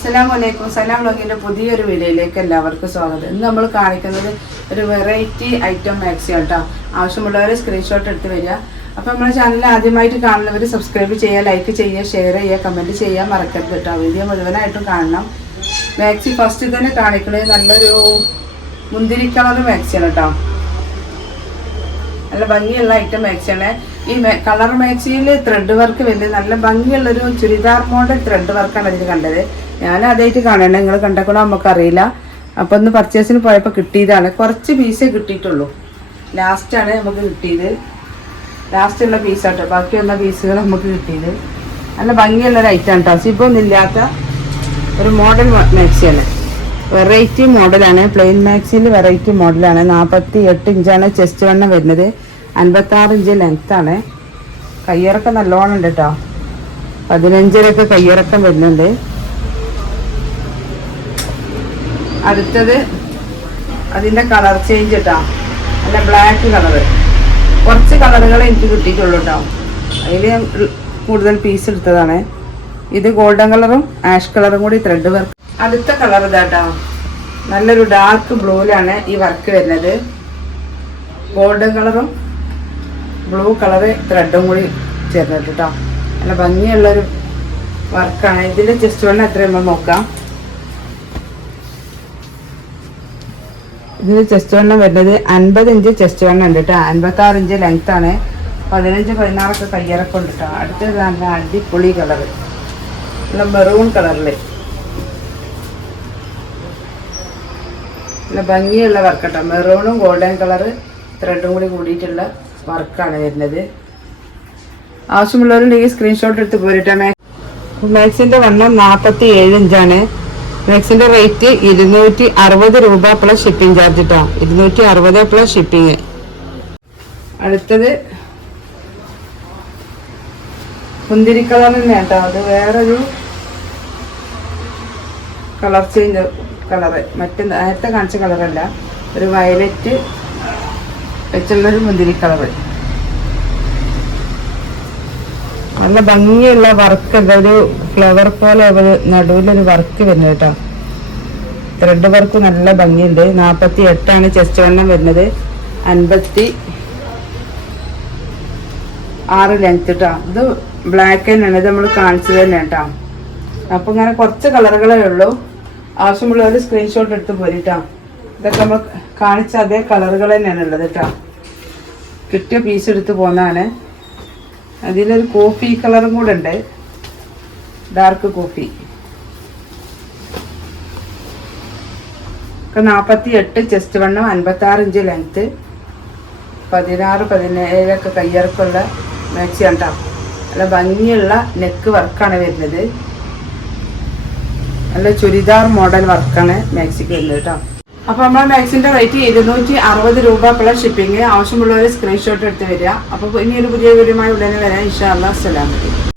അസ്സലാമലൈക്കും. സലാം വ്ളോഗിൻ്റെ പുതിയൊരു വീഡിയോയിലേക്ക് എല്ലാവർക്കും സ്വാഗതം. ഇന്ന് നമ്മൾ കാണിക്കുന്നത് ഒരു വെറൈറ്റി ഐറ്റം മാക്സി കേട്ടോ. ആവശ്യമുള്ളവർ സ്ക്രീൻഷോട്ട് എടുത്ത് വരിക. അപ്പോൾ നമ്മുടെ ചാനൽ ആദ്യമായിട്ട് കാണുന്നവർ സബ്സ്ക്രൈബ് ചെയ്യുക, ലൈക്ക് ചെയ്യുക, ഷെയർ ചെയ്യുക, കമൻറ്റ് ചെയ്യാൻ മറക്കരുത് കേട്ടോ. വീഡിയോ മുഴുവനായിട്ടും കാണണം. മാക്സി ഫസ്റ്റ് തന്നെ കാണിക്കുന്നത് നല്ലൊരു മുന്തിരി കളർ മാക്സിയാണ് കേട്ടോ. നല്ല ഭംഗിയുള്ള ഐറ്റം മാക്സിയാണ്. ഈ കളർ മാക്സിയിൽ ത്രെഡ് വർക്ക് വലിയ നല്ല ഭംഗിയുള്ളൊരു ചുരിദാർ മോഡൽ ത്രെഡ് വർക്കാണ് ഇതിൽ കണ്ടത്. ഞാൻ ആദ്യമായിട്ട് കാണണം, നിങ്ങൾ കണ്ടക്കണോ നമുക്കറിയില്ല. അപ്പോൾ ഒന്ന് പർച്ചേസിന് പോയപ്പോൾ കിട്ടിയതാണ്. കുറച്ച് പീസേ കിട്ടിയിട്ടുള്ളൂ. ലാസ്റ്റാണ് നമുക്ക് കിട്ടിയത്. ലാസ്റ്റുള്ള പീസാട്ടോ, ബാക്കി വന്ന പീസുകൾ നമുക്ക് കിട്ടിയത്. നല്ല ഭംഗിയുള്ളൊരു ഐറ്റമാണ് കേട്ടോ. സിബൊന്നും ഇല്ലാത്ത ഒരു മോഡൽ മാക്സിയാണ്. വെറൈറ്റി മോഡലാണ്. പ്ലെയിൻ മാക്സിയിൽ വെറൈറ്റി മോഡലാണ്. 48 ഇഞ്ചാണ് ചെസ്റ്റ് വണ്ണം വരുന്നത്. 56 ഇഞ്ച് ലെങ്ത്താണ്. കയ്യിറക്കം നല്ലോണം ഉണ്ട് കേട്ടോ. 15 കയ്യിറക്കം വരുന്നുണ്ട്. അടുത്തത് അതിൻ്റെ കളർ ചേഞ്ച് കേട്ടോ. നല്ല ബ്ലാക്ക് കളറ്. കുറച്ച് കളറുകൾ എനിക്ക് കിട്ടിയിട്ടുള്ളൂ കേട്ടോ. അതിൽ കൂടുതൽ പീസ് എടുത്തതാണ്. ഇത് ഗോൾഡൻ കളറും ആഷ് കളറും കൂടി ത്രെഡ് വർക്ക്. അടുത്ത കളർ ഇതാട്ടോ. നല്ലൊരു ഡാർക്ക് ബ്ലൂവിലാണ് ഈ വർക്ക് വരുന്നത്. ഗോൾഡൻ കളറും ബ്ലൂ കളറ് ത്രെഡും കൂടി ചേർന്നിട്ട് കേട്ടോ. നല്ല ഭംഗിയുള്ളൊരു വർക്കാണ്. ഇതിൻ്റെ ചെസ്റ്റ് വണ്ണം എത്രയുമ്പോൾ നോക്കാം. ഇതിന് ചെസ്റ്റ് വണ്ണം വരുന്നത് 50 ഇഞ്ച് ചെസ്റ്റ് വണ്ണം ഉണ്ട് കേട്ടോ. 56 ഇഞ്ച് ലെങ്ത് ആണ്. 15, 16 കയ്യിറക്കം ഉണ്ട് കേട്ടോ. അടുത്തത് നല്ല അടിപൊളി കളറ്, നല്ല മെറൂൺ കളറിൽ നല്ല ഭംഗിയുള്ള വർക്ക് കേട്ടോ. മെറൂണും ഗോൾഡൻ കളറ് ത്രെഡും കൂടി കൂടിയിട്ടുള്ള വർക്കാണ് വരുന്നത്. ആവശ്യമുള്ളവരുണ്ടെങ്കിൽ സ്ക്രീൻഷോട്ട് എടുത്ത് പോരിട്ടാ. മാക്സിൻ്റെ വണ്ണം 47 ഇഞ്ചാണ്. മാക്സിൻ്റെ റേറ്റ് 260 രൂപ പ്ലസ് ഷിപ്പിംഗ് ചാർജ് കേട്ടോ. 260 പ്ലസ് ഷിപ്പിംഗ്. അടുത്തത് മുന്തിരി കളർ തന്നെ കേട്ടോ. അത് വേറൊരു കളർ ചേഞ്ച് കളറ്. നേരത്തെ കാണിച്ച കളറല്ല, ഒരു വയലറ്റ് വെച്ചുള്ളൊരു മുന്തിരി കളറ്. നല്ല ഭംഗിയുള്ള വർക്ക്. ഒരു ഫ്ലവർ പോലെ ഒരു നടുവിലൊരു വർക്ക് വരുന്നത് കേട്ടോ. ത്രെഡ് വർക്ക് നല്ല ഭംഗിയുണ്ട്. 48 ചെസ്റ്റ് വണ്ണം വരുന്നത്. 56 ലെങ്ത് കേട്ടോ. ഇത് ബ്ലാക്ക് തന്നെയാണ്. ഇത് നമ്മൾ കാണിച്ചത് തന്നെ കേട്ടോ. അപ്പോൾ ഇങ്ങനെ കുറച്ച് കളറുകളേ ഉള്ളൂ. ആവശ്യമുള്ളവർ സ്ക്രീൻഷോട്ട് എടുത്ത് പോരിട്ടോ. ഇതൊക്കെ നമ്മൾ കാണിച്ച അതേ കളറുകൾ തന്നെയാണ് ഉള്ളത് കേട്ടോ. കിട്ടിയ പീസ് എടുത്ത് പോകുന്നതാണ്. അതിലൊരു കോഫി കളറും കൂടെ ഉണ്ട്, ഡാർക്ക് കോഫി. 48 ചെസ്റ്റ് വണ്ണം, 56 ഇഞ്ച് ലെങ്ത്ത്, 16, 17 കയ്യിറക്കമുള്ള മാക്സിയാണ് കേട്ടോ. നല്ല ഭംഗിയുള്ള നെക്ക് വർക്കാണ് വരുന്നത്. നല്ല ചുരിദാർ മോഡൽ വർക്കാണ് മാക്സിക്ക് വരുന്നത് കേട്ടോ. അപ്പോൾ നമ്മുടെ മാക്സിൻ്റെ റേറ്റ് 260 രൂപ പ്ലസ് ഷിപ്പിംഗ്. ആവശ്യമുള്ളവർ സ്ക്രീൻഷോട്ട് എടുത്ത് വരിക. അപ്പോൾ ഇനിയൊരു പുതിയ വീഡിയോയുമായി ഉടനെ വരാം. ഇൻഷാ അല്ലാഹ്. അസ്സലാമു അലൈക്കും.